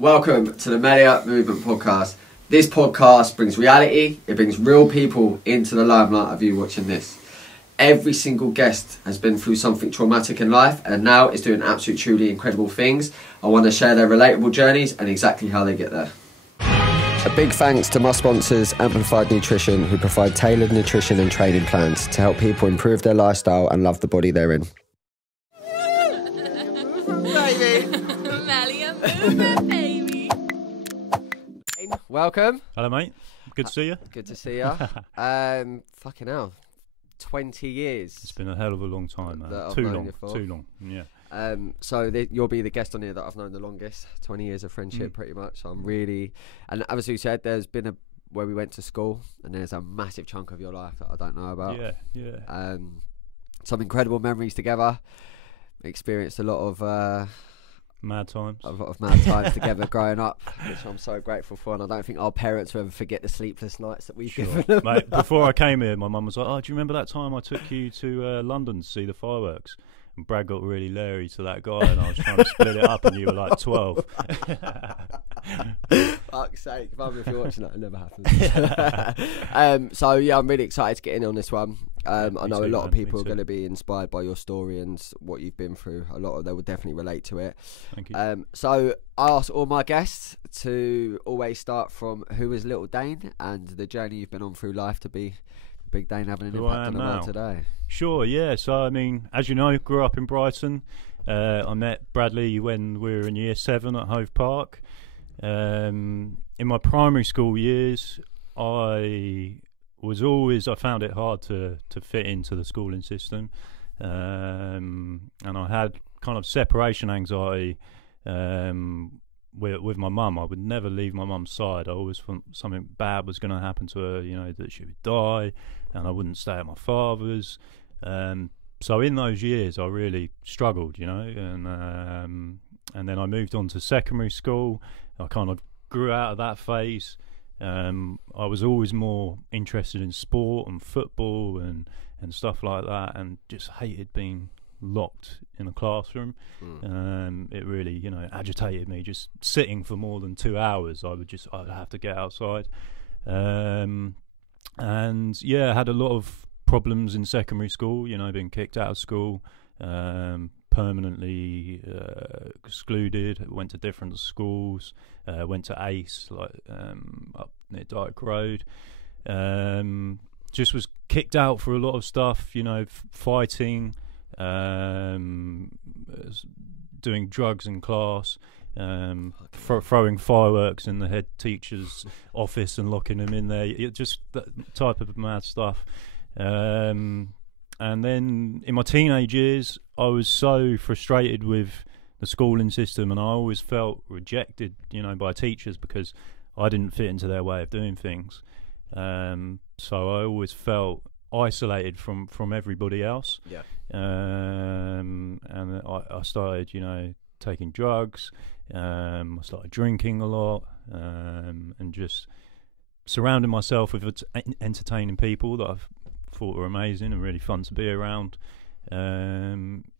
Welcome to the Media Movement Podcast. This podcast brings reality, it brings real people into the limelight of you watching this. Every single guest has been through something traumatic in life and now is doing absolutely truly incredible things. I want to share their relatable journeys and exactly how they get there. A big thanks to my sponsors, Amplified Nutrition, who provide tailored nutrition and training plans to help people improve their lifestyle and love the body they're in. Baby. Welcome. Hello, mate. Good to see you. Good to see you. Fucking hell. 20 years. It's been a hell of a long time, man. Too long. Yeah. So you'll be the guest on here that I've known the longest. 20 years of friendship, pretty much. So I'm really, and as you said, there's been where we went to school, and there's a massive chunk of your life that I don't know about. Yeah. Some incredible memories together. Experienced a lot of mad times. A lot of mad times together growing up, which I'm so grateful for, and I don't think our parents will ever forget the sleepless nights that we've given them. Mate, before I came here, my mum was like, "Oh, do you remember that time I took you to London to see the fireworks?" And Brad got really leery to that guy, and I was trying to split it up, and you were like 12. Fuck's sake, Mum, if you're watching that, it never happens. So yeah, I'm really excited to get in on this one. I know a lot of people are going to be inspired by your story and what you've been through. A lot of them will definitely relate to it. Thank you. So I ask all my guests to always start from who was little Dane and the journey you've been on through life to be big Dane having an impact on the world today. Sure, yeah. So, I mean, as you know, grew up in Brighton. I met Bradley when we were in year 7 at Hove Park. In my primary school years, I found it hard to fit into the schooling system. And I had kind of separation anxiety with my mum. I would never leave my mum's side. I always thought something bad was going to happen to her, that she would die, and I wouldn't stay at my father's. So in those years, I really struggled, and then I moved on to secondary school. I kind of grew out of that phase. I was always more interested in sport and football and stuff like that, and just hated being locked in a classroom. It really agitated me just sitting for more than 2 hours. I'd have to get outside, and yeah, I had a lot of problems in secondary school, being kicked out of school, permanently excluded. Went to different schools, went to ACE, up near Dyke Road. Just was kicked out for a lot of stuff, fighting, doing drugs in class, throwing fireworks in the head teacher's office and locking him in there. Just that type of mad stuff. And then in my teenage years, I was so frustrated with the schooling system, and I always felt rejected, by teachers because I didn't fit into their way of doing things. So I always felt isolated from everybody else. Yeah. And I started, taking drugs. I started drinking a lot, and just surrounding myself with entertaining people that I've thought were amazing and really fun to be around,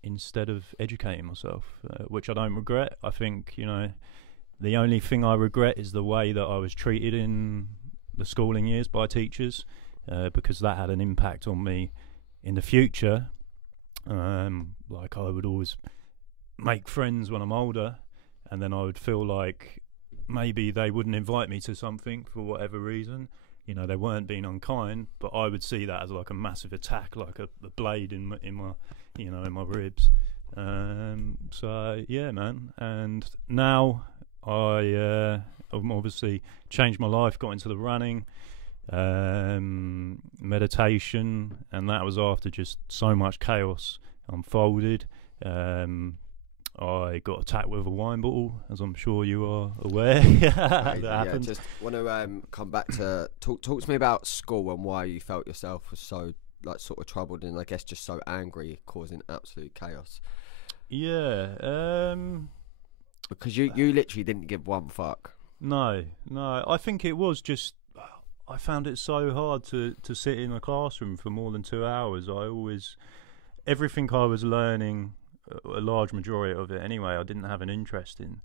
instead of educating myself, which I don't regret. I think, the only thing I regret is the way that I was treated in the schooling years by teachers, because that had an impact on me in the future. Like I would always make friends when I'm older, and then I would feel like maybe they wouldn't invite me to something for whatever reason. They weren't being unkind, but I would see that as like a massive attack, like a blade in my in my ribs. So yeah, man. And now I've obviously changed my life, got into the running, meditation, and that was after just so much chaos unfolded. I got attacked with a wine bottle, as I'm sure you are aware. That happened. Just want to come back to talk to me about school and why you felt yourself was so sort of troubled and I guess just so angry, causing absolute chaos. Yeah. Because you literally didn't give one fuck. No. I think it was just I found it so hard to sit in a classroom for more than 2 hours. Everything I was learning, a large majority of it anyway, I didn't have an interest in.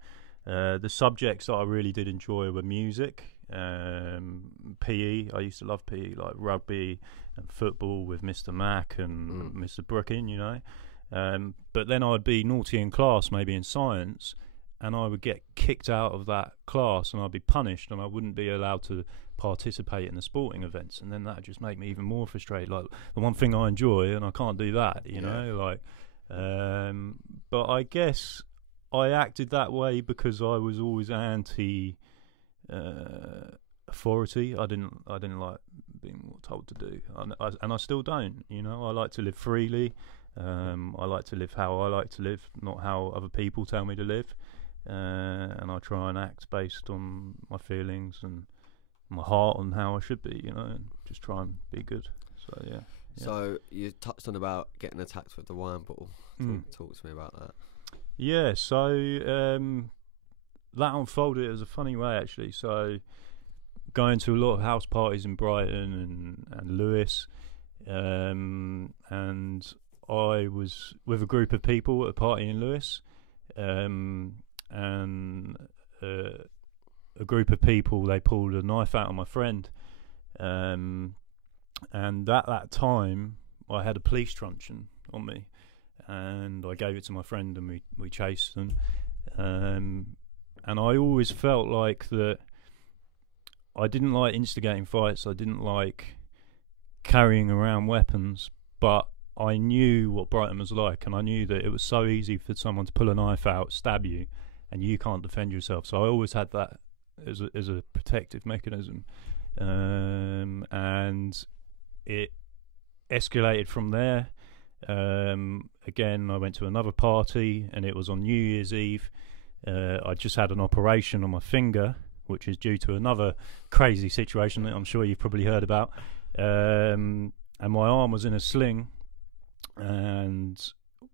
The subjects that I really did enjoy were music, PE. I used to love PE, like rugby and football with Mr. Mac and Mr. Brookin, you know. But then I'd be naughty in class, maybe in science, and I would get kicked out of that class and I'd be punished and I wouldn't be allowed to participate in the sporting events, and then that would just make me even more frustrated. Like, the one thing I enjoy and I can't do that, you know, like. But I guess I acted that way because I was always anti authority. I didn't like being told to do, and I still don't. You know, I like to live freely. I like to live how I like to live, not how other people tell me to live. And I try and act based on my feelings and my heart on how I should be. You know, and just try and be good. So yeah. So you touched on about getting attacked with the wine bottle. Talk to me about that. Yeah, so that unfolded as a funny way, actually. So going to a lot of house parties in Brighton and Lewis, and I was with a group of people at a party in Lewis, and a group of people, they pulled a knife out on my friend, and at that time I had a police truncheon on me, and I gave it to my friend and we chased them, and I always felt like that I didn't like instigating fights, I didn't like carrying around weapons, but I knew what Brighton was like, and I knew that it was so easy for someone to pull a knife out, stab you, and you can't defend yourself. So I always had that as a protective mechanism, and it escalated from there. Again, I went to another party, and it was on New Year's Eve. I just had an operation on my finger, which is due to another crazy situation that I'm sure you've probably heard about. And my arm was in a sling, and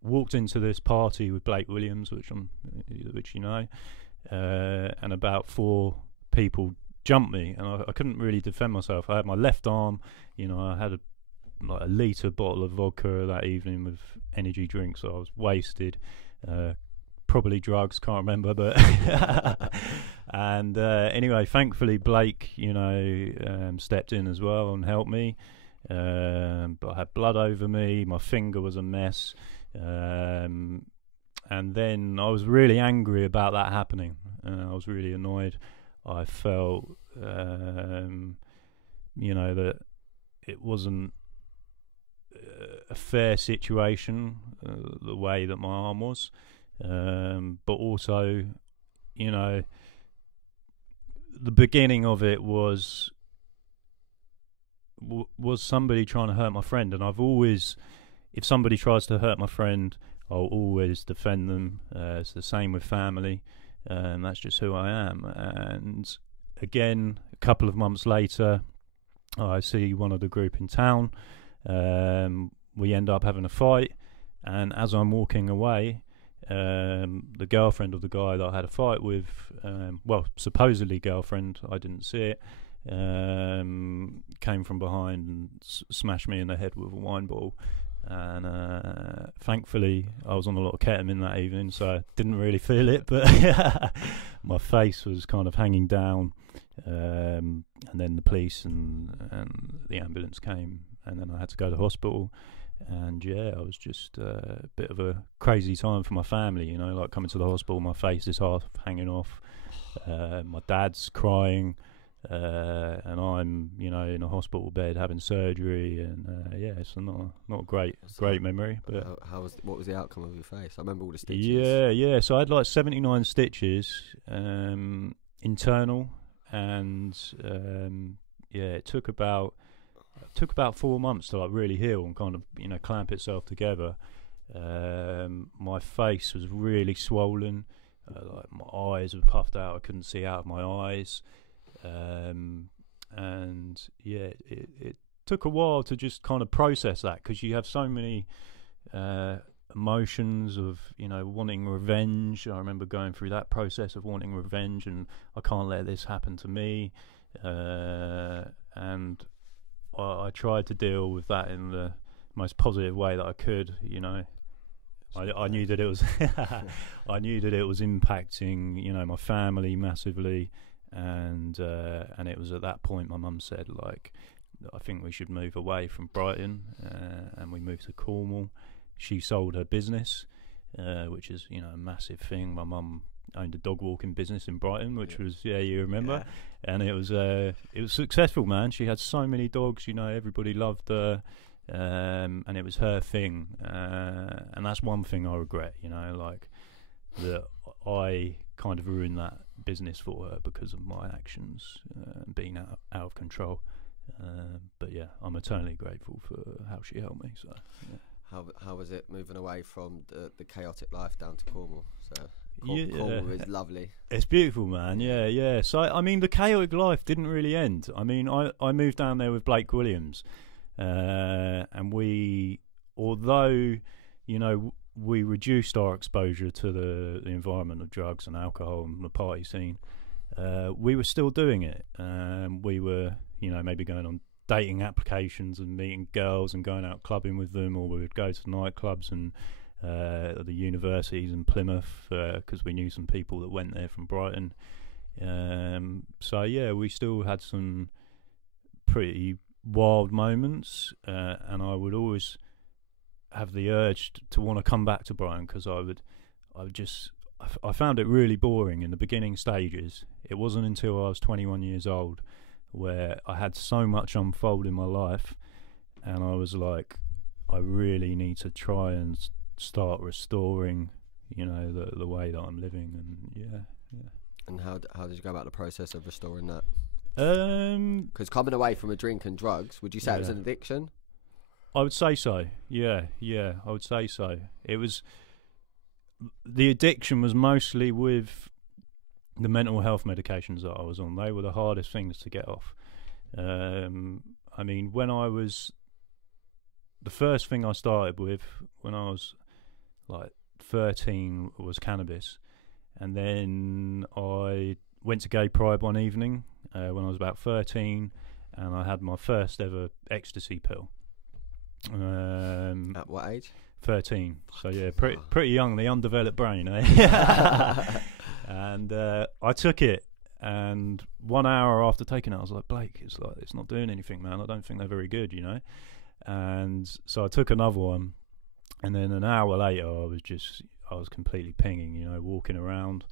walked into this party with Blake Williams, which you know, and about 4 people jumped me, and I couldn't really defend myself. I had my left arm, you know, I had a litre bottle of vodka that evening with energy drinks, so I was wasted, probably drugs, can't remember, but and anyway, thankfully Blake, you know, stepped in as well and helped me, but I had blood over me, my finger was a mess, and then I was really angry about that happening, I was really annoyed. I felt you know, that it wasn't a fair situation, the way that my arm was, but also, you know, the beginning of it was somebody trying to hurt my friend, and I've always, if somebody tries to hurt my friend, I'll always defend them. It's the same with family, and that's just who I am. And again, a couple of months later, I see one of the group in town. We end up having a fight, and as I'm walking away, the girlfriend of the guy that I had a fight with, well, supposedly girlfriend, I didn't see it, came from behind and smashed me in the head with a wine bottle. And thankfully I was on a lot of ketamine that evening, so I didn't really feel it, but my face was kind of hanging down, and then the police and the ambulance came, and then I had to go to hospital. And yeah, I was just a bit of a crazy time for my family, you know, like coming to the hospital, my face is half hanging off, my dad's crying, and I'm, you know, in a hospital bed having surgery, and yeah, it's not a great memory. But what was the outcome of your face? I remember all the stitches. Yeah. So I had like 79 stitches, internal, and yeah, it took about 4 months to like really heal and kind of, you know, clamp itself together. My face was really swollen, like my eyes were puffed out, I couldn't see out of my eyes, and yeah, it took a while to just kind of process that, because you have so many emotions of, you know, wanting revenge. I remember going through that process of wanting revenge, and I can't let this happen to me, and I tried to deal with that in the most positive way that I could, you know. I knew that it was I knew that it was impacting, you know, my family massively, and it was at that point my mum said, like, I think we should move away from Brighton, and we moved to Cornwall. She sold her business, which is, you know, a massive thing. My mum owned a dog walking business in Brighton, which was, you remember, and it was successful, man. She had so many dogs, you know, everybody loved her, and it was her thing, and that's one thing I regret, you know, like that I kind of ruined that business for her because of my actions, being out of control. But yeah, I'm eternally grateful for how she helped me. So yeah. How was it moving away from the chaotic life down to Cornwall? So Cornwall is lovely. It's beautiful, man. Yeah. So I mean, the chaotic life didn't really end. I mean, I moved down there with Blake Williams, and we, although, you know, we reduced our exposure to the environment of drugs and alcohol and the party scene, we were still doing it. We were, you know, maybe going on dating applications and meeting girls and going out clubbing with them, or we would go to nightclubs and the universities in Plymouth, because we knew some people that went there from Brighton. So yeah, we still had some pretty wild moments, and I would always have the urge to want to come back to Brighton, because I found it really boring in the beginning stages. It wasn't until I was 21 years old where I had so much unfold in my life, and I was like, I really need to try and start restoring, you know, the way that I'm living. And yeah. And how did you go about the process of restoring that? Because coming away from a drink and drugs, would you say it was an addiction? I would say so. Yeah, I would say so. It was, the addiction was mostly with the mental health medications that I was on. They were the hardest things to get off. I mean, when I was, the first thing I started with when I was like 13 was cannabis, and then I went to Gay Pride one evening when I was about 13, and I had my first ever ecstasy pill. At what age? 13. So yeah, pretty young, the undeveloped brain, eh? And I took it, and 1 hour after taking it, I was like, Blake, it's not doing anything, man. I don't think they're very good, you know. And so I took another one, and then an hour later, I was completely pinging, you know, walking around.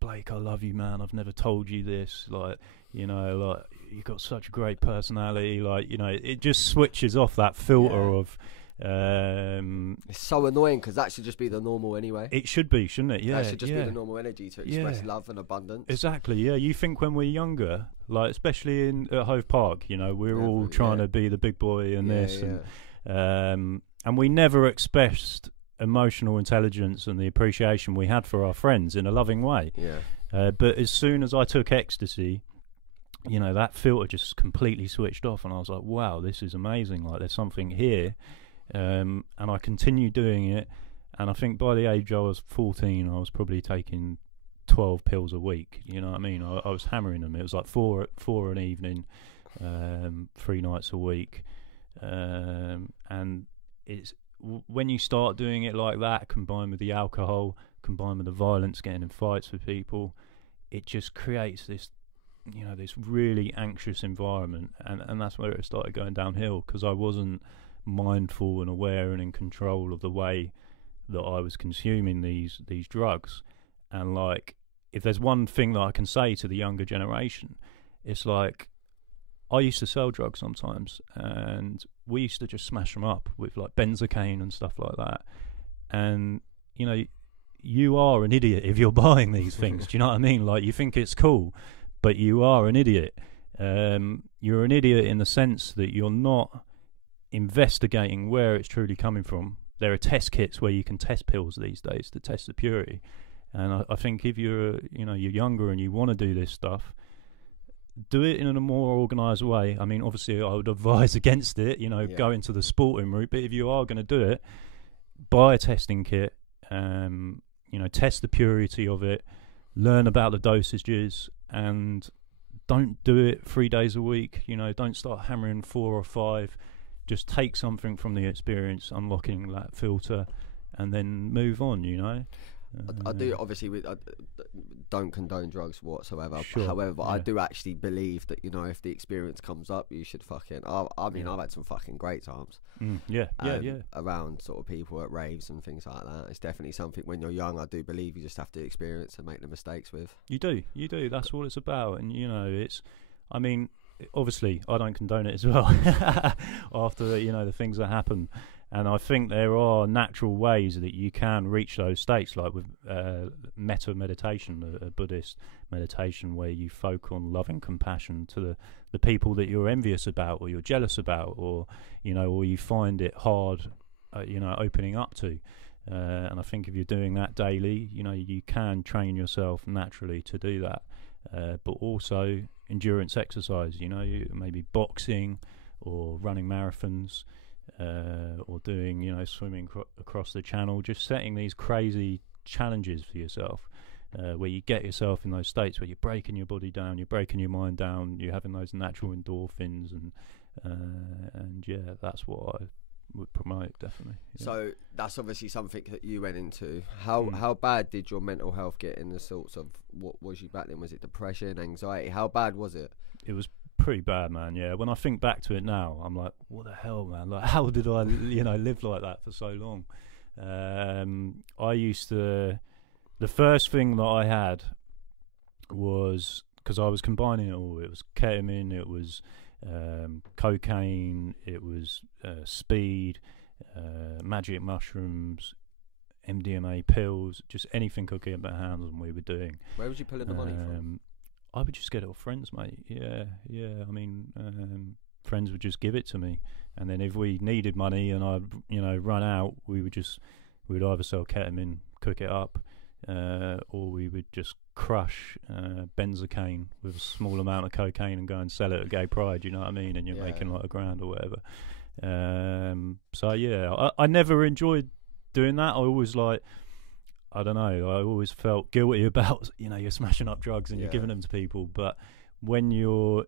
Blake, I love you, man. I've never told you this. Like, you know, like, you've got such a great personality. Like, you know, it just switches off that filter of. It's so annoying, because that should just be the normal anyway. It should be, shouldn't it? Yeah, that should just be the normal energy to express love and abundance. Exactly. Yeah, you think when we're younger, like especially at Hove Park, you know, we're all trying to be the big boy and and we never expressed emotional intelligence and the appreciation we had for our friends in a loving way. But as soon as I took ecstasy, you know, that filter just completely switched off, and I was like, wow, this is amazing. Like, there's something here. And I continued doing it, and I think by the age I was 14, I was probably taking 12 pills a week. You know what I mean? I was hammering them. It was like four an evening, 3 nights a week, and it's when you start doing it like that, combined with the alcohol, combined with the violence, getting in fights with people, it just creates this, you know, this really anxious environment, and that's where it started going downhill, because I wasn't mindful and aware and in control of the way that I was consuming these drugs. And like, if there's one thing that I can say to the younger generation, it's like, I used to sell drugs sometimes, and we used to just smash them up with like benzocaine and stuff like that. And you know, you are an idiot if you're buying these things. Do you know what I mean? Like, you think it's cool, but you are an idiot. You're an idiot in the sense that you're not investigating where it's truly coming from. There are test kits where you can test pills these days to test the purity, and I think if you're younger and you want to do this stuff, do it in a more organised way. I mean, obviously I would advise against it, you know, go into the sporting route, but if you are going to do it, buy a testing kit, you know, test the purity of it, learn about the dosages, and don't do it 3 days a week. You know, don't start hammering 4 or 5. Just take something from the experience, unlocking that filter, and then move on, you know. I do obviously. I don't condone drugs whatsoever. Sure, However, I yeah. do actually believe that, you know, if the experience comes up, you should fucking. I mean, I've had some fucking great times. Yeah. Around sort of people at raves and things like that. It's definitely something when you're young. I do believe you just have to experience and make the mistakes with. You do. That's all it's about. And you know, I mean, obviously, I don't condone it as well. After, you know, the things that happen. And I think there are natural ways that you can reach those states, like with metta meditation, a Buddhist meditation, where you focus on loving compassion to the people that you're envious about or you're jealous about, or, you know, or you find it hard, you know, opening up to. And I think if you're doing that daily, you know, you can train yourself naturally to do that. But also endurance exercise, you know, maybe boxing or running marathons. Or doing, you know, swimming across the channel, just setting these crazy challenges for yourself, where you get yourself in those states where you're breaking your body down, you're breaking your mind down, you're having those natural endorphins, and yeah, that's what I would promote, definitely. Yeah. So that's obviously something that you went into. How bad did your mental health get in the sorts of, what was you back then? Was it depression, anxiety? How bad was it? It was pretty bad, man. Yeah, when I think back to it now, I'm like, what the hell, man? Like, how did I, you know, live like that for so long? I used to. The first thing that I had was, because I was combining it all. It was ketamine, it was cocaine, it was speed, magic mushrooms, MDMA pills, just anything I could get my hands on. We were doing. Where was you pulling the money from? I would just get it off friends, mate. Yeah. I mean, friends would just give it to me, and then if we needed money and I'd, you know, run out, we'd either sell ketamine, cook it up, or we would just crush benzocaine with a small amount of cocaine and go and sell it at Gay Pride. You know what I mean? And you're making like $1,000 or whatever. So yeah, I never enjoyed doing that. I always I don't know, I always felt guilty about, you know, you're smashing up drugs and you're giving them to people, but when you're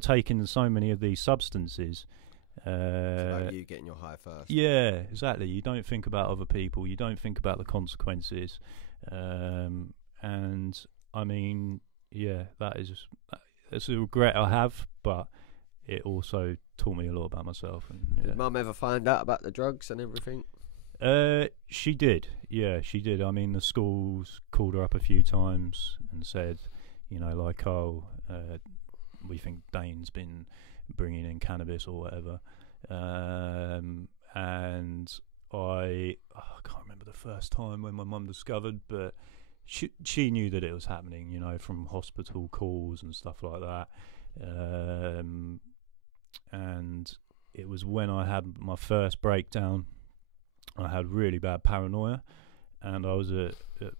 taking so many of these substances, it's about you getting your high first. Yeah, exactly. You don't think about other people, you don't think about the consequences, and I mean, yeah, that's a regret I have, but it also taught me a lot about myself. And, Did Mum ever find out about the drugs and everything? She did. Yeah, she did. I mean, the schools called her up a few times and said, you know, like, oh, we think Dane's been bringing in cannabis or whatever. And I can't remember the first time when my mum discovered, but she knew that it was happening, you know, from hospital calls and stuff like that. And it was when I had my first breakdown. I had really bad paranoia, and I was at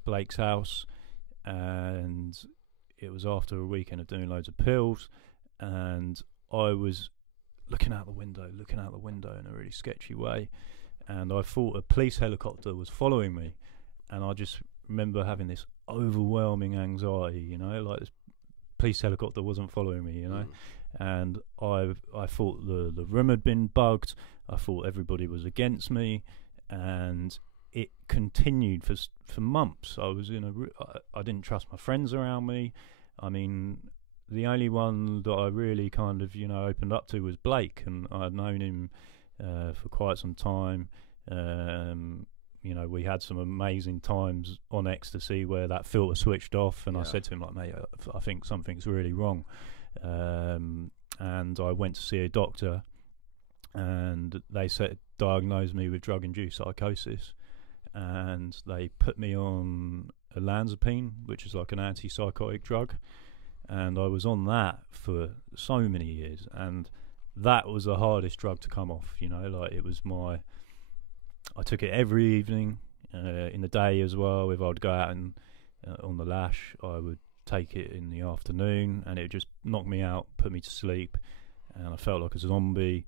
Blake's house, and it was after a weekend of doing loads of pills, and I was looking out the window in a really sketchy way, and I thought a police helicopter was following me, and I just remember having this overwhelming anxiety, you know, like this police helicopter wasn't following me, you know. And I thought the room had been bugged. I thought everybody was against me. And it continued for months. I was I didn't trust my friends around me. I mean, the only one that I really kind of, you know, opened up to was Blake, and I'd known him for quite some time. You know, we had some amazing times on ecstasy where that filter switched off, and I said to him, like, mate, I think something's really wrong. And I went to see a doctor, and they diagnosed me with drug-induced psychosis, and they put me on olanzapine, which is like an antipsychotic drug, and I was on that for so many years, and that was the hardest drug to come off, you know. Like, it was I took it every evening, in the day as well. If I'd go out and on the lash, I would take it in the afternoon, and it would just knock me out, put me to sleep, and I felt like a zombie.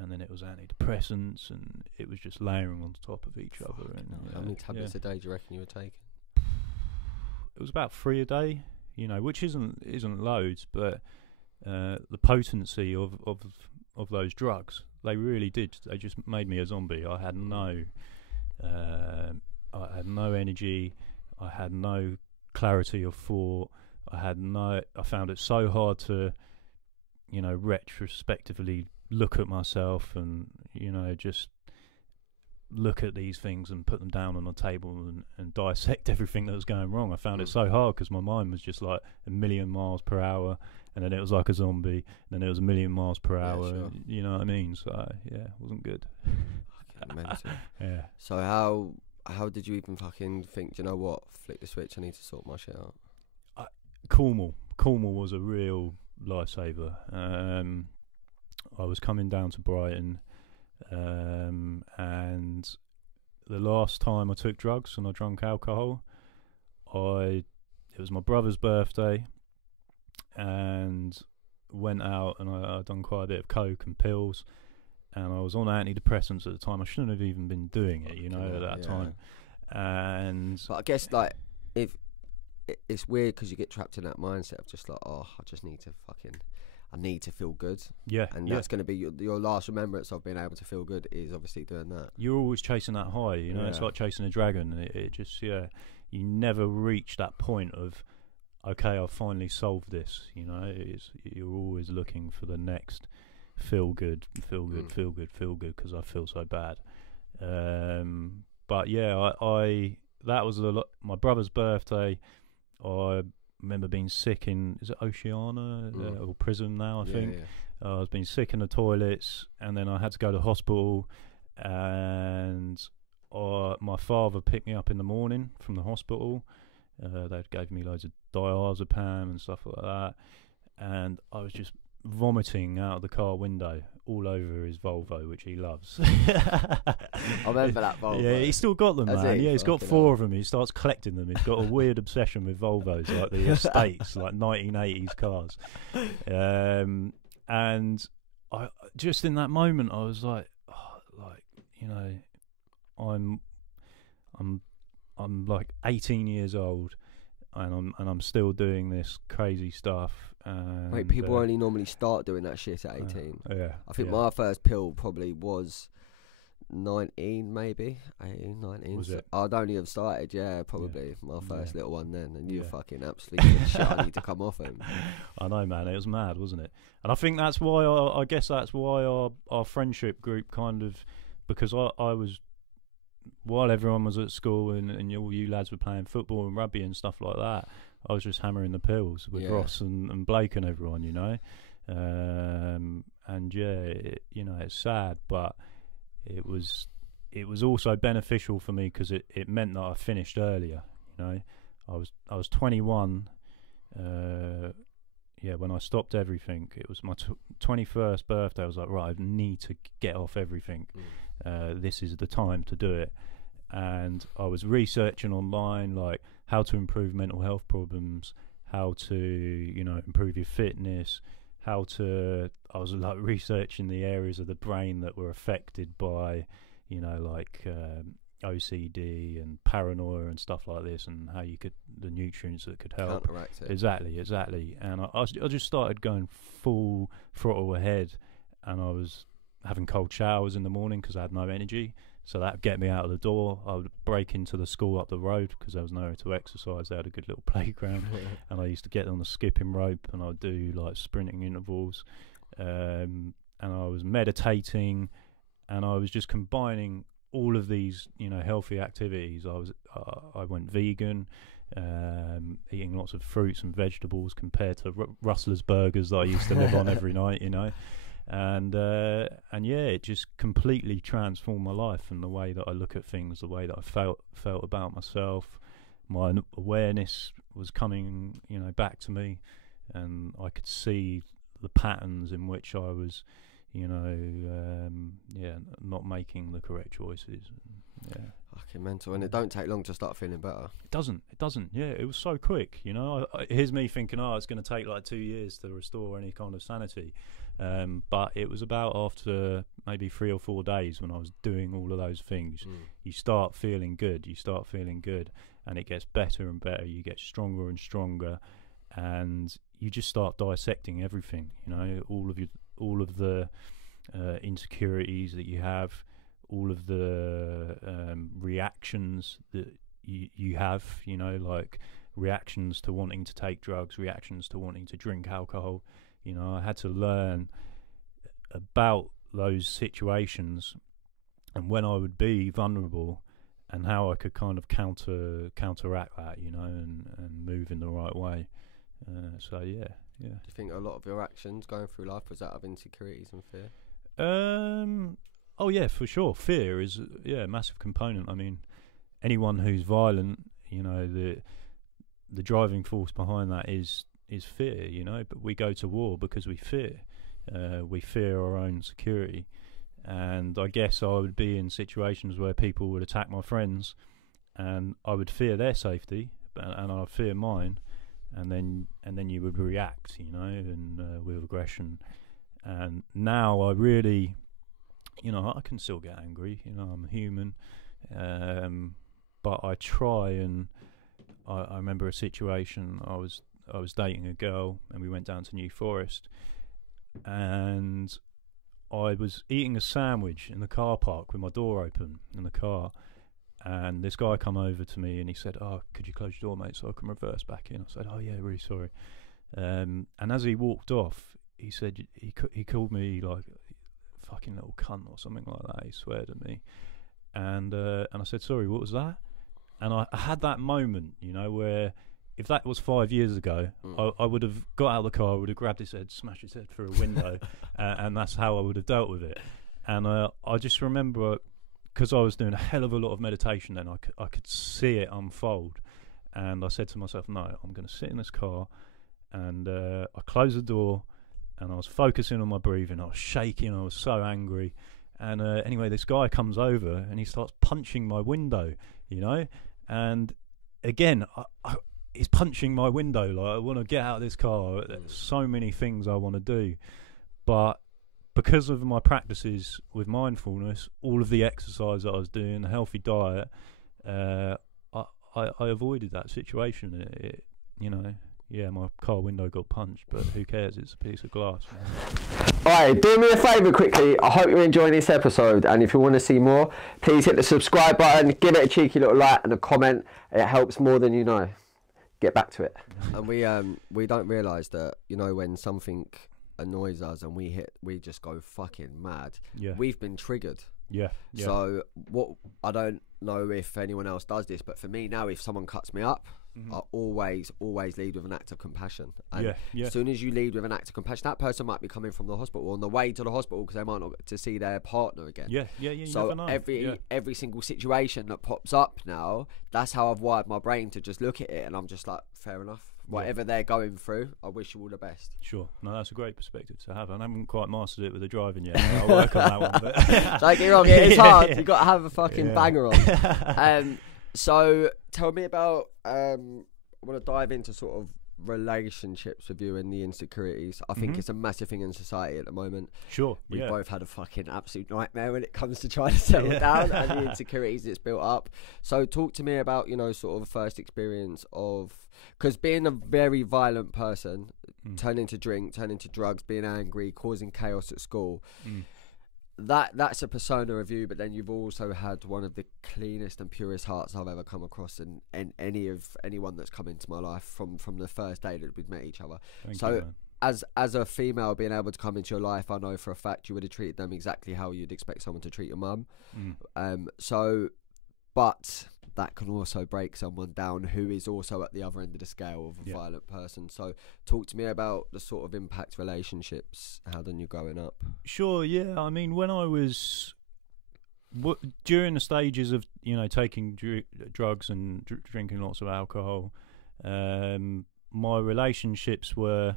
And then it was antidepressants, and it was just layering on top of each other. And how many tablets a day do you reckon you were taking? It was about 3 a day, you know, which isn't loads, but the potency of of those drugs. They really did. They just made me a zombie. I had no energy. I had no clarity of thought. I found it so hard to, retrospectively look at myself and, just look at these things and put them down on a table and dissect everything that was going wrong. I found it so hard because my mind was just like a million miles per hour, and then it was like a zombie, and then it was a million miles per hour. Sure. You know what I mean? So yeah, it wasn't good. Mental. Yeah. So how did you even fucking think, do you know what, flick the switch, I need to sort my shit out? Cornwall was a real lifesaver. I was coming down to Brighton, and the last time I took drugs and I drank alcohol, it was my brother's birthday, and went out and I'd done quite a bit of coke and pills, and I was on antidepressants at the time. I shouldn't have even been doing it, at that time. And but I guess like it's weird because you get trapped in that mindset of just like, I just need to I need to feel good. Yeah. And that's going to be your last remembrance of being able to feel good is obviously doing that. You're always chasing that high, it's like chasing a dragon. It just, you never reach that point of, okay, I've finally solved this, you're always looking for the next feel good, because I feel so bad. But yeah, that was my brother's birthday. I remember being sick is it Oceana or Prism now, I think. I was being sick in the toilets, and then I had to go to hospital, and my father picked me up in the morning from the hospital. They gave me loads of diazepam and stuff like that, and I was just vomiting out of the car window all over his Volvo, which he loves. I remember that Volvo. Yeah, he's still got them, man. He's got 4 of them. He starts collecting them. He's got a weird obsession with Volvos, like the estates, like 1980s cars. And I just in that moment, I was like, I'm like 18 years old, and I'm still doing this crazy stuff. And, Wait, people only normally start doing that shit at 18. I think my first pill probably was 19, maybe 18, 19. Was it? I'd only have started, probably my first little one then, and you fucking absolutely shit. I need to come off him. I know, man. It was mad, wasn't it? And I think that's why I guess that's why our friendship group kind of, because I was, while everyone was at school and all you lads were playing football and rugby and stuff like that, I was just hammering the pills with Ross and Blake and everyone, and it's sad, but it was also beneficial for me because it meant that I finished earlier. I was 21 when I stopped everything. It was my 21st birthday. I was like, right, I need to get off everything. This is the time to do it. And I was researching online, like how to improve mental health problems, how to improve your fitness, I was like researching the areas of the brain that were affected by OCD and paranoia and stuff like this, and how the nutrients that could help counteract it. Exactly. And I just started going full throttle ahead, and I was having cold showers in the morning because I had no energy. So that would get me out of the door. I would break into the school up the road because there was nowhere to exercise. They had a good little playground, and I used to get on the skipping rope, and I'd do like sprinting intervals, and I was meditating, and I was just combining all of these, healthy activities. I went vegan, eating lots of fruits and vegetables compared to Rustler's burgers that I used to live on every night, And it just completely transformed my life and the way that I look at things, the way that I felt about myself. My awareness was coming, back to me, and I could see the patterns in which I was, not making the correct choices. Fucking mental, and it don't take long to start feeling better. It doesn't. Yeah, it was so quick. Here's me thinking, it's going to take like 2 years to restore any kind of sanity. But it was about after maybe 3 or 4 days when I was doing all of those things, you start feeling good, and it gets better and better. You get stronger and stronger, and you just start dissecting everything. All of the insecurities that you have, all of the reactions that you have, you know, like reactions to wanting to take drugs, reactions to wanting to drink alcohol. You know, I had to learn about those situations and when I would be vulnerable and how I could kind of counteract that, you know, and move in the right way. So yeah. Do you think a lot of your actions going through life was out of insecurities and fear? Oh yeah, for sure. Fear is a massive component. I mean, anyone who's violent, you know, the driving force behind that is fear, you know. But we go to war because we fear. We fear our own security. And I guess I would be in situations where people would attack my friends, and I would fear their safety, and I'd fear mine, and then you would react, you know, and with aggression. And now I really, you know, I can still get angry, you know, I'm human, but I try. And I remember a situation. I was dating a girl, and we went down to New Forest, and I was eating a sandwich in the car park with my door open in the car, and this guy come over to me and he said, "Oh, could you close your door, mate, so I can reverse back in?" I said, "Oh yeah, really sorry." And as he walked off, he said he called me like fucking little cunt or something like that. He sweared at me, and I said, "Sorry, what was that?" And I had that moment, you know, where if that was 5 years ago, I would have got out of the car, I would have grabbed his head, smashed his head through a window, and that's how I would have dealt with it. And I just remember, because I was doing a hell of a lot of meditation then, I could see it unfold. And I said to myself, no, I'm going to sit in this car. And I closed the door, and I was focusing on my breathing. I was shaking, I was so angry. And anyway, this guy comes over, and he starts punching my window, you know. And again, he's punching my window. Like, I want to get out of this car. There's so many things I want to do, but because of my practices with mindfulness, all of the exercise that I was doing, the healthy diet, I avoided that situation. It, you know, yeah, my car window got punched, but who cares? It's a piece of glass, man. Alright, do me a favour quickly. I hope you're enjoying this episode, and if you want to see more, please hit the subscribe button, give it a cheeky little like and a comment. It helps more than you know. Get back to it. And we don't realise that, you know, when something annoys us and we just go fucking mad. Yeah. We've been triggered. Yeah. So what, I don't know if anyone else does this, but for me now, if someone cuts me up, I always lead with an act of compassion. And as soon as you lead with an act of compassion, that person might be coming from the hospital on the way to the hospital because they might not get to see their partner again. You so never know. Every single situation that pops up now, that's how I've wired my brain to just look at it, and I'm just like, fair enough. Whatever they're going through, I wish you all the best. Sure. No, that's a great perspective to have. I haven't quite mastered it with the driving yet. I'll work on that one. But don't get me wrong, it's hard. You've got to have a fucking banger on. So tell me about, I want to dive into sort of relationships with you and the insecurities. I think it's a massive thing in society at the moment. Sure. We've both had a fucking absolute nightmare when it comes to trying to settle down and the insecurities it's built up. So talk to me about, you know, sort of first experience of, because being a very violent person, turning to drink, turning to drugs, being angry, causing chaos at school, that's a persona of you, but then you've also had one of the cleanest and purest hearts I've ever come across in anyone that's come into my life from the first day that we'd met each other. Thank you, man. As a female being able to come into your life, I know for a fact you would have treated them exactly how you'd expect someone to treat your mum. But that can also break someone down who is also at the other end of the scale of a violent person. So talk to me about the sort of impact relationships had on you growing up. Sure, yeah. I mean, when I was during the stages of, you know, taking drugs and drinking lots of alcohol, my relationships were,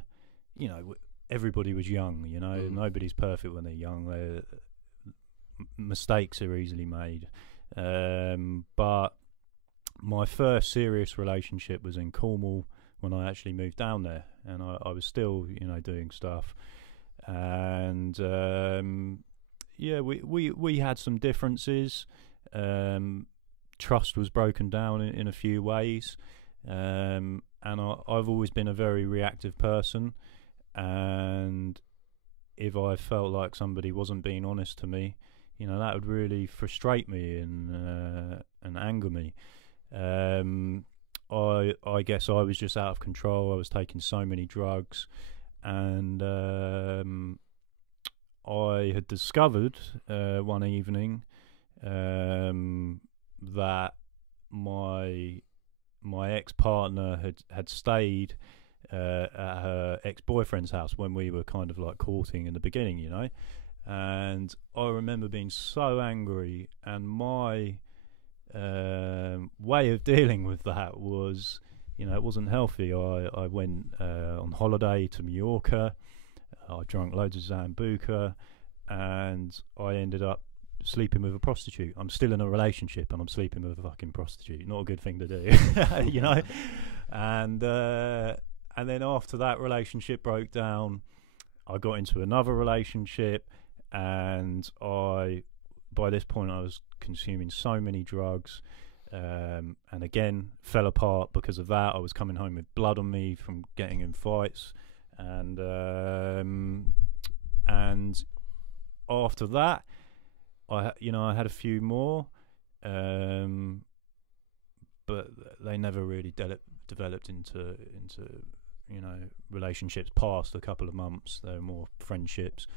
you know, everybody was young, you know, nobody's perfect when they're young. Mistakes are easily made. But my first serious relationship was in Cornwall when I actually moved down there, and I was still, you know, doing stuff. And we had some differences. Trust was broken down in a few ways, and I've always been a very reactive person, and if I felt like somebody wasn't being honest to me, you know, that would really frustrate me and anger me. I guess I was just out of control. I was taking so many drugs, and I had discovered one evening that my ex-partner had stayed at her ex-boyfriend's house when we were kind of like courting in the beginning, you know. And I remember being so angry, and my way of dealing with that was, you know, it wasn't healthy. I went on holiday to Mallorca. I drank loads of Sambuca, and I ended up sleeping with a prostitute. I'm still in a relationship and I'm sleeping with a fucking prostitute. Not a good thing to do, you know. And then after that relationship broke down, I got into another relationship, and by this point I was consuming so many drugs, and again fell apart because of that. I was coming home with blood on me from getting in fights, and after that I had a few more, but they never really developed into you know, relationships past a couple of months. They were more friendships,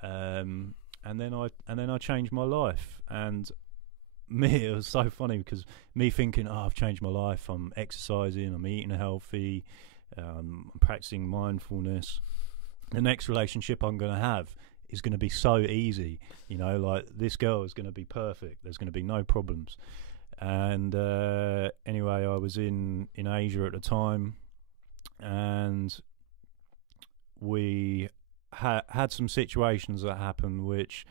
and then I changed my life. And it was so funny because me thinking, oh, I've changed my life. I'm exercising. I'm eating healthy. I'm practicing mindfulness. The next relationship I'm going to have is going to be so easy, you know, like this girl is going to be perfect. There's going to be no problems. And anyway, I was in Asia at the time, and we had some situations that happened which,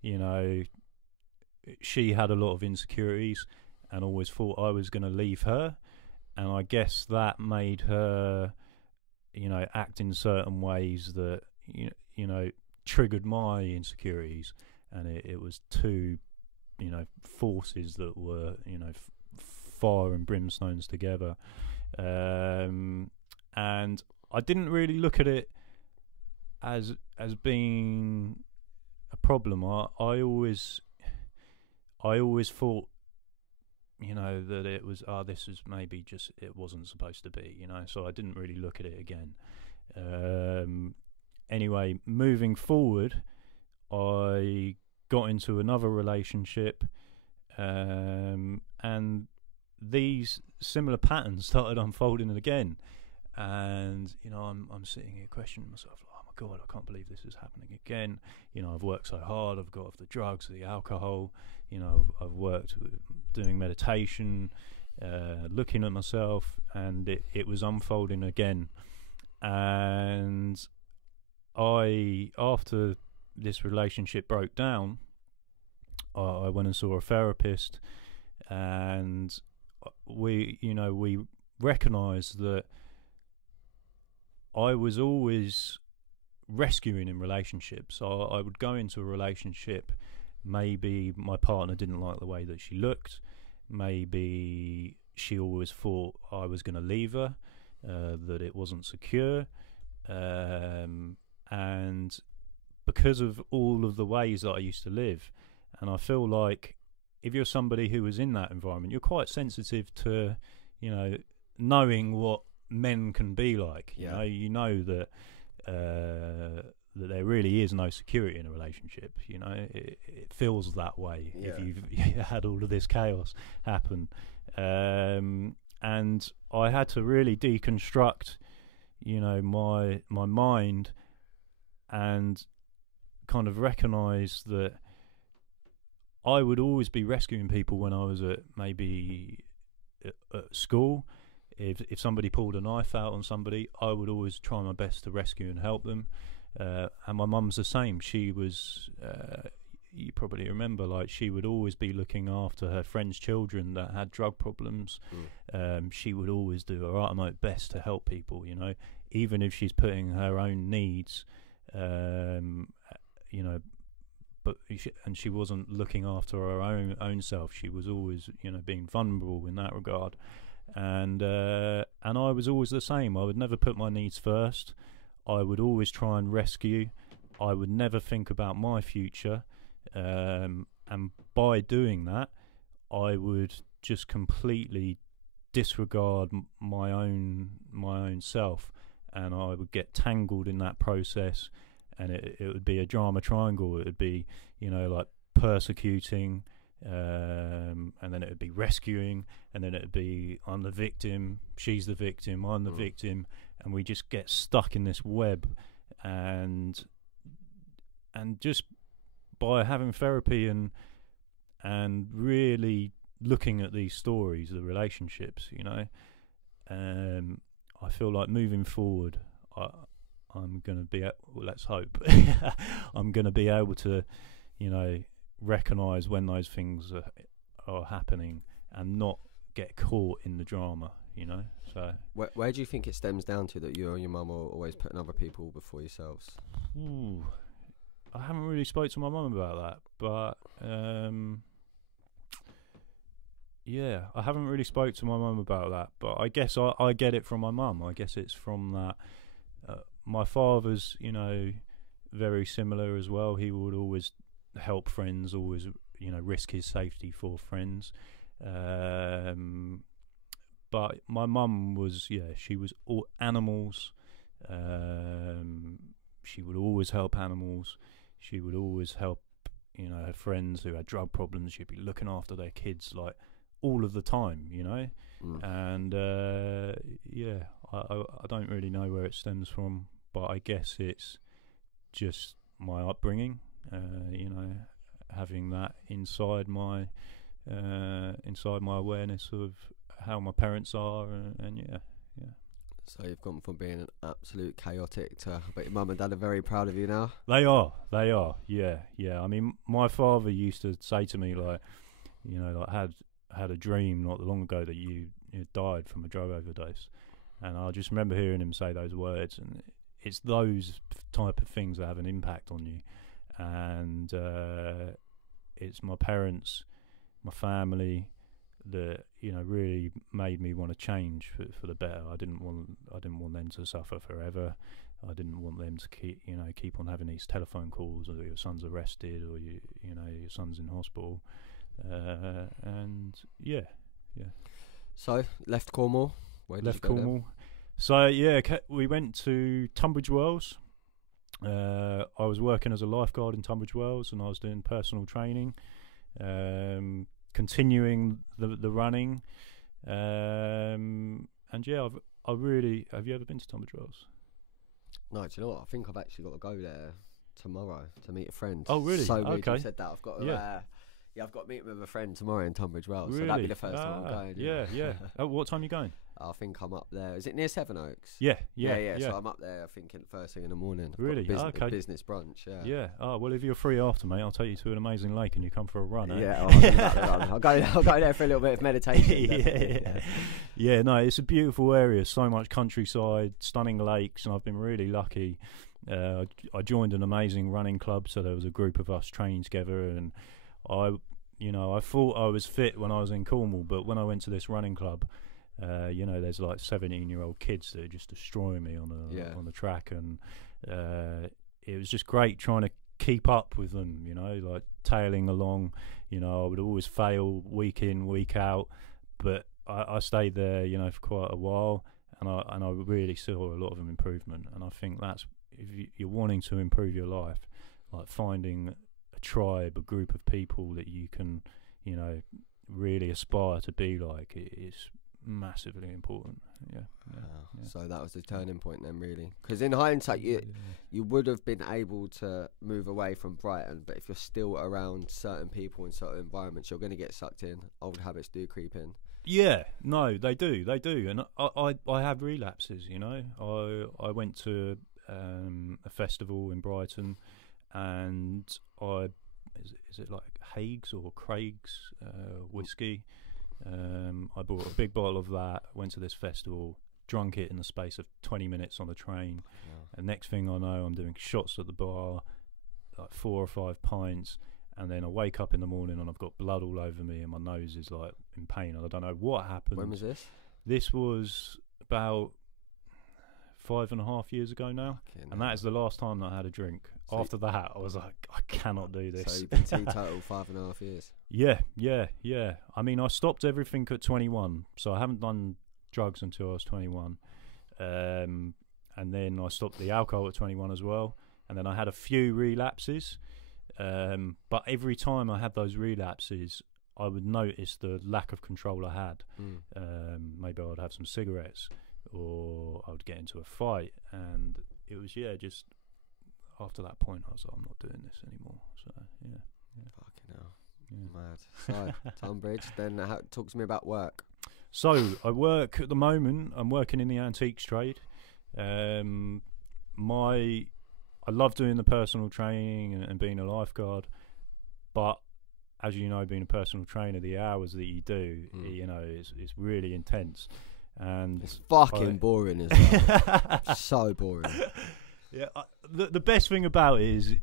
you know, she had a lot of insecurities and always thought I was going to leave her, and I guess that made her, you know, act in certain ways that you know triggered my insecurities. And it was two, you know, forces that were, you know, fire and brimstones together, and I didn't really look at it as being a problem. I always thought, you know, that it was, this was maybe just, it wasn't supposed to be, you know, so I didn't really look at it again. Anyway, moving forward, I got into another relationship, and these similar patterns started unfolding again. And, you know, I'm sitting here questioning myself, like, oh my God, I can't believe this is happening again. You know, I've worked so hard, I've got off the drugs, the alcohol, you know, I've worked doing meditation, looking at myself, and it was unfolding again. And after this relationship broke down, I went and saw a therapist, and we recognised that I was always rescuing in relationships. I would go into a relationship, maybe my partner didn't like the way that she looked, maybe she always thought I was going to leave her, that it wasn't secure, and because of all of the ways that I used to live. And I feel like if you're somebody who was in that environment, you're quite sensitive to, you know, knowing what men can be like. Yeah. You know that that there really is no security in a relationship. You know, it feels that way if you've had all of this chaos happen. And I had to really deconstruct, you know, my mind, and kind of recognise that I would always be rescuing people when I was at school. If somebody pulled a knife out on somebody, I would always try my best to rescue and help them. And my mum's the same. She was, you probably remember, like, she would always be looking after her friends' children that had drug problems. She would always do her utmost best to help people, you know, even if she's putting her own needs, you know, and she wasn't looking after her own self. She was always, you know, being vulnerable in that regard. And I was always the same. I would never put my needs first. I would always try and rescue, I would never think about my future, and by doing that, I would just completely disregard my own self, and I would get tangled in that process, and it would be a drama triangle. It would be, like persecuting, and then it would be rescuing, and then it would be I'm the victim, she's the victim, I'm the victim, and we just get stuck in this web. And just by having therapy and really looking at these stories, the relationships, I feel like moving forward, I'm going to be, let's hope, I'm going to be able to, recognise when those things are happening and not get caught in the drama, So where do you think it stems down to that you and your mum are always putting other people before yourselves? I haven't really spoke to my mum about that, but yeah, I haven't really spoke to my mum about that, but I guess I get it from my mum. I guess it's from that. My father's, very similar as well. He would always help friends, always, risk his safety for friends. But my mum was, she was all animals. She would always help animals. She would always help, her friends who had drug problems. She'd be looking after their kids, like, all of the time, and I don't really know where it stems from, but I guess it's just my upbringing, having that inside my awareness of how my parents are, and yeah. So you've gone from being an absolute chaotic to, but your mum and dad are very proud of you now. They are, yeah. I mean, my father used to say to me, like, had a dream not long ago that you died from a drug overdose, and I just remember hearing him say those words, and it's those type of things that have an impact on you, and it's my parents, my family, that really made me want to change for the better. I didn't want them to suffer forever. I didn't want them to keep on having these telephone calls, or your son's arrested, or your son's in hospital. And yeah. So left Cornwall. Where did you go Cornwall. So we went to Tunbridge Wells. I was working as a lifeguard in Tunbridge Wells, and I was doing personal training, continuing the running, and yeah, I really. Have you ever been to Tunbridge Wells? No, do you know what? I think I've actually got to go there tomorrow to meet a friend. Oh, really? So weird okay. you said that. I've got to, I've got to meet with a friend tomorrow in Tunbridge Wells. Really? So that'd be the first time I'm going. Yeah. What time are you going? I think I'm up there. Is it near Sevenoaks? Yeah. So I'm up there, I think, first thing in the morning. I've really? got a business brunch, Yeah. Oh, well, if you're free after, mate, I'll take you to an amazing lake and you come for a run, eh? Yeah, I'll go there for a little bit of meditation. Yeah, no, it's a beautiful area. So much countryside, stunning lakes, and I've been really lucky. I joined an amazing running club, so there was a group of us training together, and I thought I was fit when I was in Cornwall, but when I went to this running club, there's like 17-year-old kids that are just destroying me on the track, and it was just great trying to keep up with them, like tailing along. I would always fail week in, week out, but I stayed there, for quite a while, and I really saw a lot of improvement. And I think that's, if you're wanting to improve your life, like finding a tribe, a group of people that you can, really aspire to be like, is massively important. Yeah. So that was the turning point then, really, because in hindsight you would have been able to move away from Brighton, but if you're still around certain people in certain environments, you're going to get sucked in. Old habits do creep in. Yeah, no, they do, and I have relapses. I went to a festival in Brighton, and is it like Hague's or Craig's whiskey? I bought a big bottle of that, went to this festival, drunk it in the space of 20 minutes on the train, and next thing I know, I'm doing shots at the bar, like 4 or 5 pints, and then I wake up in the morning and I've got blood all over me and my nose is like in pain, and I don't know what happened. When was this? This was about 5.5 years ago now, and that is the last time that I had a drink. So after that, I was like, I cannot do this. So you've been teetotal 5.5 years? Yeah. I mean, I stopped everything at 21, so I haven't done drugs until I was 21. And then I stopped the alcohol at 21 as well. And then I had a few relapses. But every time I had those relapses, I would notice the lack of control I had. Maybe I would have some cigarettes, or I would get into a fight. And it was, just after that point, I was like, I'm not doing this anymore. So, yeah. Fucking hell. Yeah. Mad. So, Tunbridge, then talk to me about work. So, I work at the moment, I'm working in the antiques trade. I love doing the personal training and being a lifeguard, but as you know, being a personal trainer, the hours that you do, it's really intense, and it's fucking boring as well. So boring. Yeah, the best thing about it is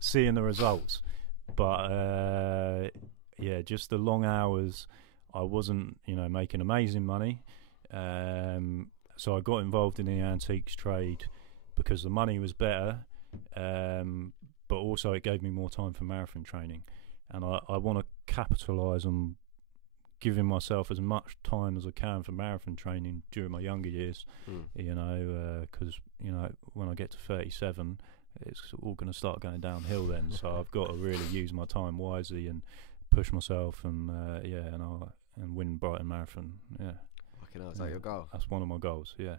seeing the results, but just the long hours. I wasn't making amazing money, so I got involved in the antiques trade because the money was better. But also it gave me more time for marathon training, and I want to capitalise on giving myself as much time as I can for marathon training during my younger years. Because when I get to 37, it's all going to start going downhill then. So I've got to really use my time wisely and push myself, and and win Brighton Marathon. Yeah. Is that your goal? That's one of my goals. Yeah.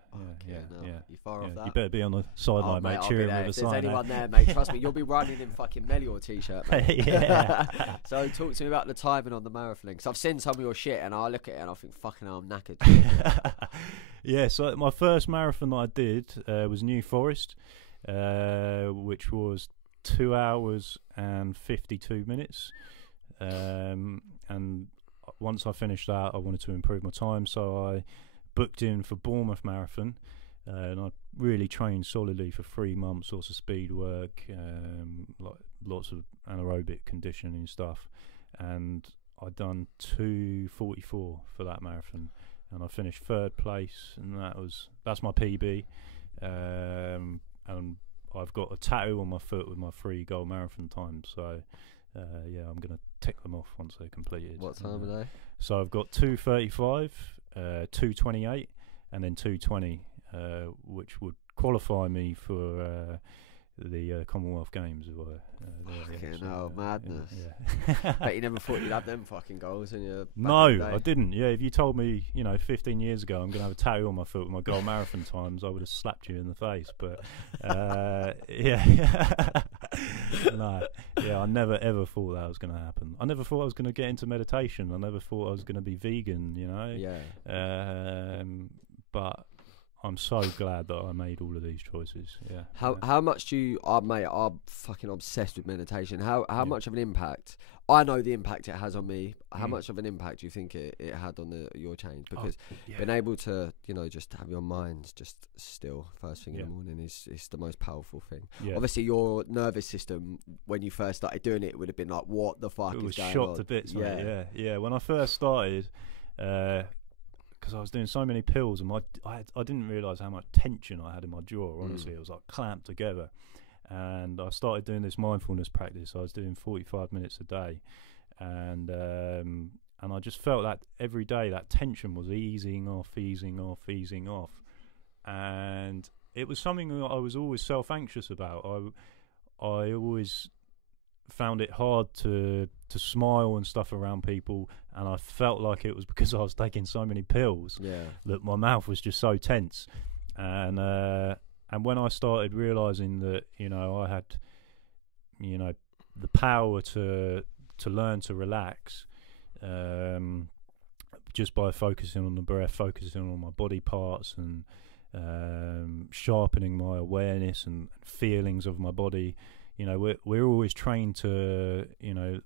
You far off that? You better be on the sideline, mate, cheering with a If sign. there's anyone there, mate, trust me, you'll be running in fucking Melior t-shirt, mate. Yeah. So talk to me about the timing on the marathon, because I've seen some of your shit and I look at it and I think, fucking hell, I'm knackered. Yeah, so my first marathon that I did was New Forest, which was 2 hours and 52 minutes. And once I finished that, I wanted to improve my time, so I booked in for Bournemouth Marathon, and I really trained solidly for 3 months, lots of speed work, like lots of anaerobic conditioning stuff, and I'd done 2:44 for that marathon, and I finished 3rd place, and that's my PB, and I've got a tattoo on my foot with my 3 goal marathon times, so I'm going to tick them off once they're completed. What time are they? So I've got 2:35, 2:28, and then 2:20, which would qualify me for the Commonwealth Games. Madness. Yeah. Bet you never thought you'd have them fucking goals in your No, I didn't. Yeah, if you told me, 15 years ago I'm going to have a tattoo on my foot with my goal marathon times, I would have slapped you in the face. But I never ever thought that was going to happen. I never thought I was going to get into meditation. I never thought I was going to be vegan. But I'm so glad that I made all of these choices. Yeah. How much do you, mate? I'm fucking obsessed with meditation. How much of an impact? I know the impact it has on me. How much of an impact do you think it had on your change? Because being able to, just have your mind just still first thing in the morning is the most powerful thing. Yeah. Obviously, your nervous system when you first started doing it would have been like, what the fuck is going on? It was shot to bits. Yeah. When I first started. Because I was doing so many pills, and I didn't realise how much tension I had in my jaw. Honestly, it was like clamped together. And I started doing this mindfulness practice. I was doing 45 minutes a day, and I just felt that every day that tension was easing off, and it was something that I was always self-anxious about. I always found it hard to smile and stuff around people, and I felt like it was because I was taking so many pills that my mouth was just so tense. And when I started realising that I had the power to learn to relax, just by focusing on the breath, focusing on my body parts, and sharpening my awareness and feelings of my body. We're always trained to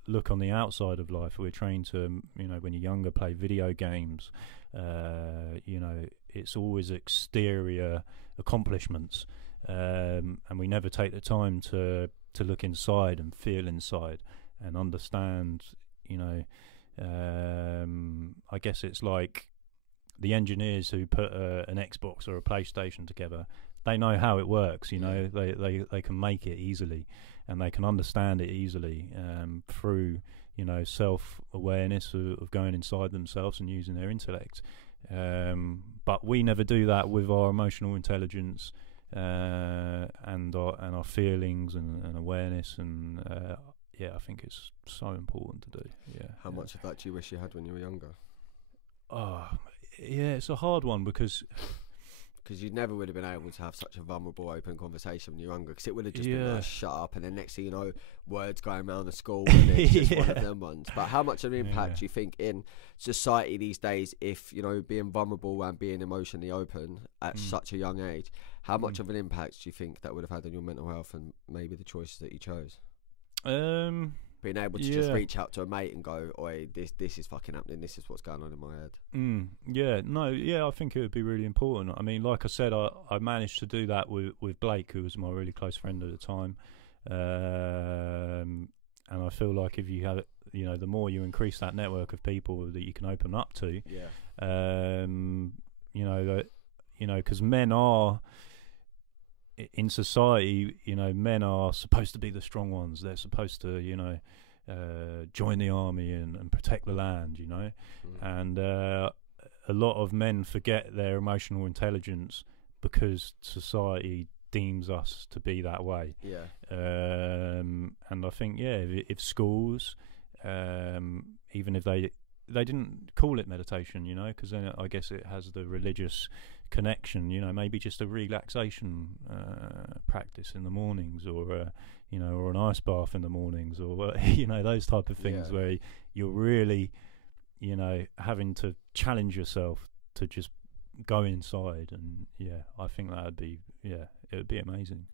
look on the outside of life. We're trained to when you're younger, play video games. It's always exterior accomplishments, and we never take the time to look inside and feel inside and understand. I guess it's like the engineers who put an Xbox or a PlayStation together, they know how it works. You know, they can make it easily, and they can understand it easily through, you know, self-awareness of going inside themselves and using their intellect. But we never do that with our emotional intelligence and our feelings and awareness, and yeah, I think it's so important to do. Yeah. How much of that do you wish you had when you were younger? Oh, yeah, it's a hard one because you never would have been able to have such a vulnerable, open conversation when you were younger, because it would have just been like, shut up, and then next thing you know, words going around the school, and it's just one of them ones. But how much of an impact do you think in society these days, if, you know, being vulnerable and being emotionally open at such a young age, how much of an impact do you think that would have had on your mental health and maybe the choices that you chose? Being able to just reach out to a mate and go, oi, this is fucking happening, this is what's going on in my head. I think it would be really important. I mean, like I said, I managed to do that with Blake, who was my really close friend at the time, and I feel like if you have, you know, the more you increase that network of people that you can open up to, you know, because men are, in society, you know, men are supposed to be the strong ones. They're supposed to, you know, join the army and protect the land, you know. And a lot of men forget their emotional intelligence because society deems us to be that way. And I think, if schools, even if they didn't call it meditation, you know, because then I guess it has the religious connection, you know, maybe just a relaxation practice in the mornings, or you know, or an ice bath in the mornings, or you know, those type of things where you're really, you know, having to challenge yourself to just go inside. And I think that would be it would be amazing.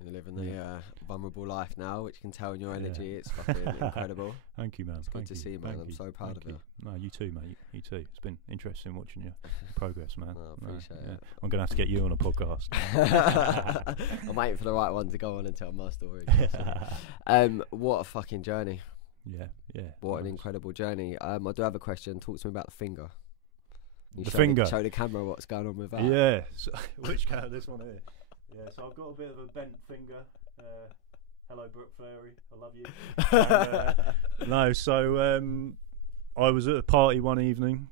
You're living the vulnerable life now, which you can tell in your energy. It's fucking incredible. Thank you, man. It's good to see you, man. I'm so proud of you. No, you too, mate. You too. It's been interesting watching your progress, man. I appreciate it. I'm going to have to get you on a podcast. I'm waiting for the right one to go on and tell my story. What a fucking journey. Yeah. What an incredible journey. I do have a question. Talk to me about the finger. Show the camera what's going on with that. Yeah. So, which camera? This one here. Yeah, so I've got a bit of a bent finger. Hello, Brooke Fairy. I love you. No, so I was at a party one evening.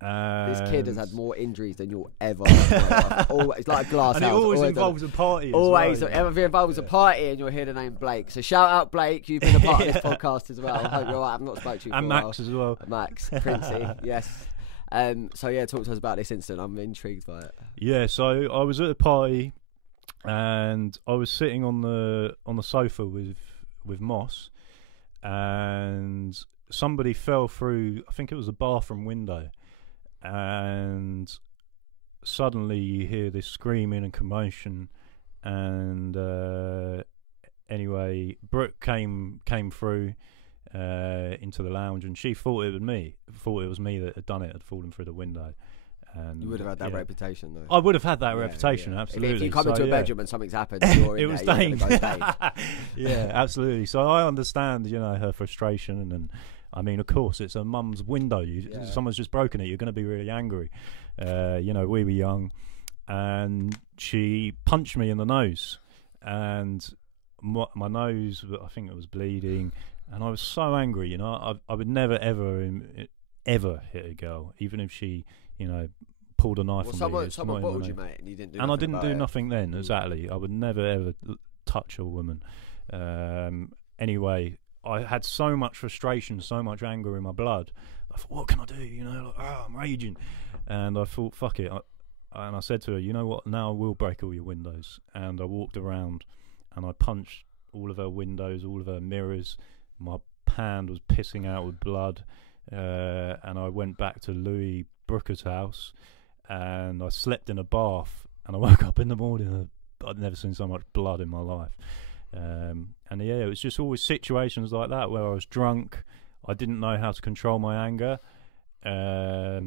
This kid has had more injuries than you'll ever have. It's like a glass and house. It always involves a party. Always. Well, everything involves a party, and you'll hear the name Blake. So shout out, Blake. You've been a part of this podcast as well. I hope you're all right. I've not spoken to you for and a Max while. as well. Max, Princey, yes. So talk to us about this incident. I'm intrigued by it. Yeah, so I was at a party, and I was sitting on the sofa with Moss, and somebody fell through, I think it was a bathroom window, and suddenly you hear this screaming and commotion, and anyway, Brooke came through into the lounge, and she thought it was me that had done it, had fallen through the window. And you would have had that reputation, though. I would have had that reputation, absolutely. If you come into a bedroom and something's happened, you're it was there, Dane. Go Dane. Yeah, absolutely. So I understand, you know, her frustration, and I mean, of course, it's a mum's window. Someone's just broken it. You're going to be really angry. You know, we were young, and she punched me in the nose, and my nose, I think it was bleeding, and I was so angry. You know, I would never ever hit a girl, even if she, you know, pulled a knife on me. Someone bottled you, mate, and you didn't do and I didn't do it. nothing then. Exactly. I would never ever touch a woman. Anyway, I had so much frustration, so much anger in my blood. I thought, what can I do? You know, like, I'm raging, and I thought, fuck it. And I said to her, you know what? Now I will break all your windows. And I walked around, and I punched all of her windows, all of her mirrors. My hand was pissing out with blood. And I went back to Louis Brooker's house, and I slept in a bath, and I woke up in the morning and I'd never seen so much blood in my life. And it was just always situations like that where I was drunk, I didn't know how to control my anger. There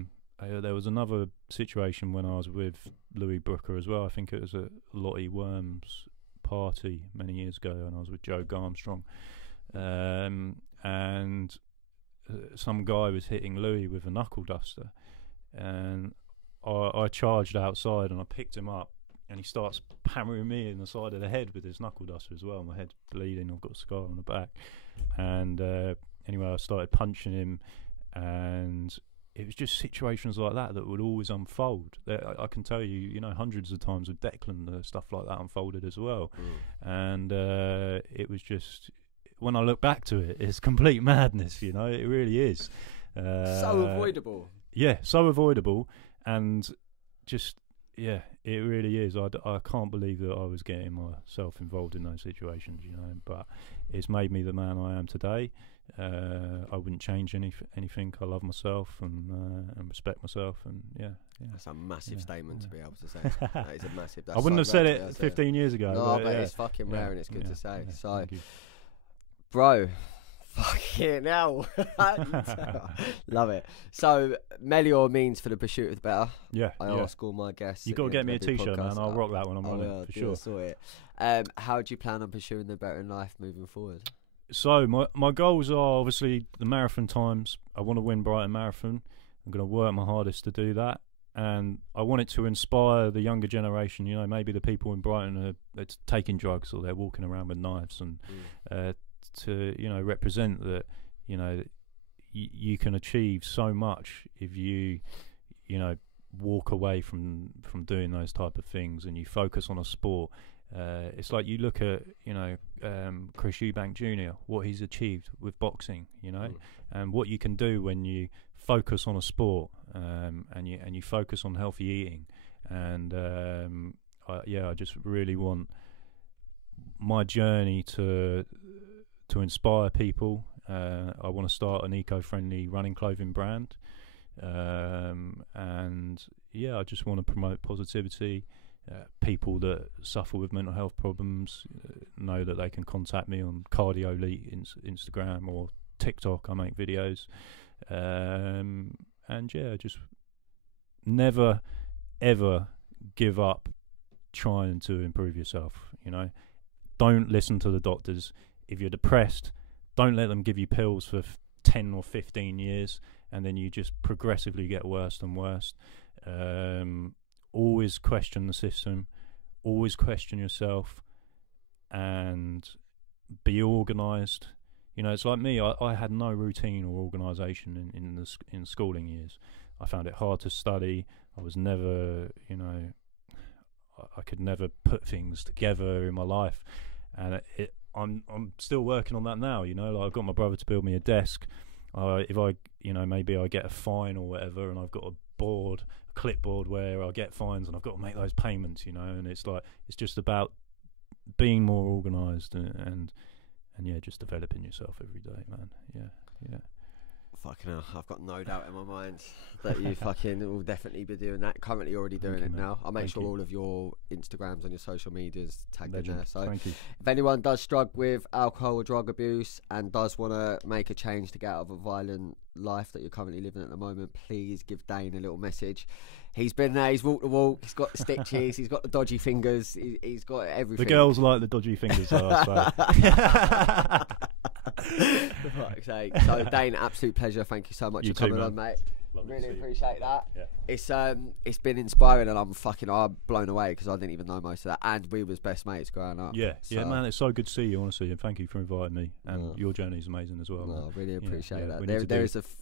was another situation when I was with Louis Brooker as well. I think it was at Lottie Worm's party many years ago, and I was with Joe Garmstrong, and some guy was hitting Louis with a knuckle duster, and I charged outside and I picked him up, and he starts hammering me in the side of the head with his knuckle duster as well. My head's bleeding, I've got a scar on the back, and anyway, I started punching him, and it was just situations like that would always unfold. I can tell you, you know, hundreds of times with Declan, stuff like that unfolded as well. And it was just, when I look back to it, it's complete madness, you know, it really is. So avoidable. Yeah, so avoidable, and just, yeah, it really is. I can't believe that I was getting myself involved in those situations, you know, but it's made me the man I am today. I wouldn't change anything. I love myself and respect myself, and yeah. That's a massive statement to be able to say. That is a massive. I wouldn't have said it 15 years ago. No, but it's fucking rare, and it's good to say. So, bro, fucking hell, love it. So, Melior means for the pursuit of the better. Yeah, I ask all my guests. You got to get me a T-shirt, man. I'll rock that when I'm on it for sure. Sort it. How do you plan on pursuing the better in life moving forward? So my goals are obviously the marathon times. I want to win Brighton Marathon. I'm going to work my hardest to do that, and I want it to inspire the younger generation. You know, maybe the people in Brighton are taking drugs or they're walking around with knives, and to, you know, represent that, you know, you can achieve so much if you know, walk away from doing those type of things and you focus on a sport. It's like you look at, you know, Chris Eubank Jr., what he's achieved with boxing, you know, and what you can do when you focus on a sport, and you focus on healthy eating, and I just really want my journey to inspire people. I want to start an eco-friendly running clothing brand, and yeah, I just want to promote positivity. People that suffer with mental health problems know that they can contact me on Cardio Elite Instagram or TikTok. I make videos, and yeah, just never ever give up trying to improve yourself. You know, don't listen to the doctors. If you're depressed, don't let them give you pills for 10 or 15 years, and then you just progressively get worse and worse. Always question the system, always question yourself, and be organised. You know, it's like me. I had no routine or organisation in schooling years. I found it hard to study. I was never, you know, I could never put things together in my life, and I'm still working on that now. You know, like I've got my brother to build me a desk. If I, you know, maybe I get a fine or whatever, and I've got a clipboard where I get fines and I've got to make those payments, you know, and it's like, it's just about being more organised and yeah, just developing yourself every day, man. Yeah. Fucking hell, I've got no doubt in my mind that you fucking will definitely be doing that. Currently already doing it now. I'll make sure all of your Instagrams and your social medias tagged in there. So if anyone does struggle with alcohol or drug abuse and does want to make a change to get out of a violent life that you're currently living at the moment, please give Dane a little message. He's been there, he's walked the walk, he's got the stitches, he's got the dodgy fingers, he's got everything. The girls like the dodgy fingers, so. So Dane, absolute pleasure. Thank you so much for coming on, mate. Really appreciate that. Yeah. It's been inspiring, and I'm blown away because I didn't even know most of that, and we was best mates growing up. Yeah, man, it's so good to see you, honestly, and thank you for inviting me. And your journey is amazing as well. No, I really appreciate that. We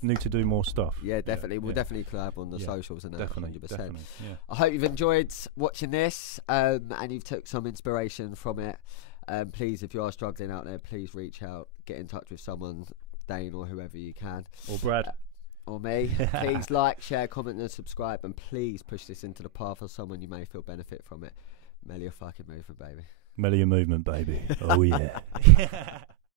need to do more stuff. Yeah, definitely. We'll definitely collab on the socials and that. Definitely, 100%. Definitely, yeah. I hope you've enjoyed watching this, and you've took some inspiration from it. Please, if you are struggling out there, please reach out, get in touch with someone, Dane or whoever you can, or Brad. Or me. Please like, share, comment and subscribe, and please push this into the path of someone you may feel benefit from it. Melly your fucking movement, baby. Melly your movement, baby. Oh yeah.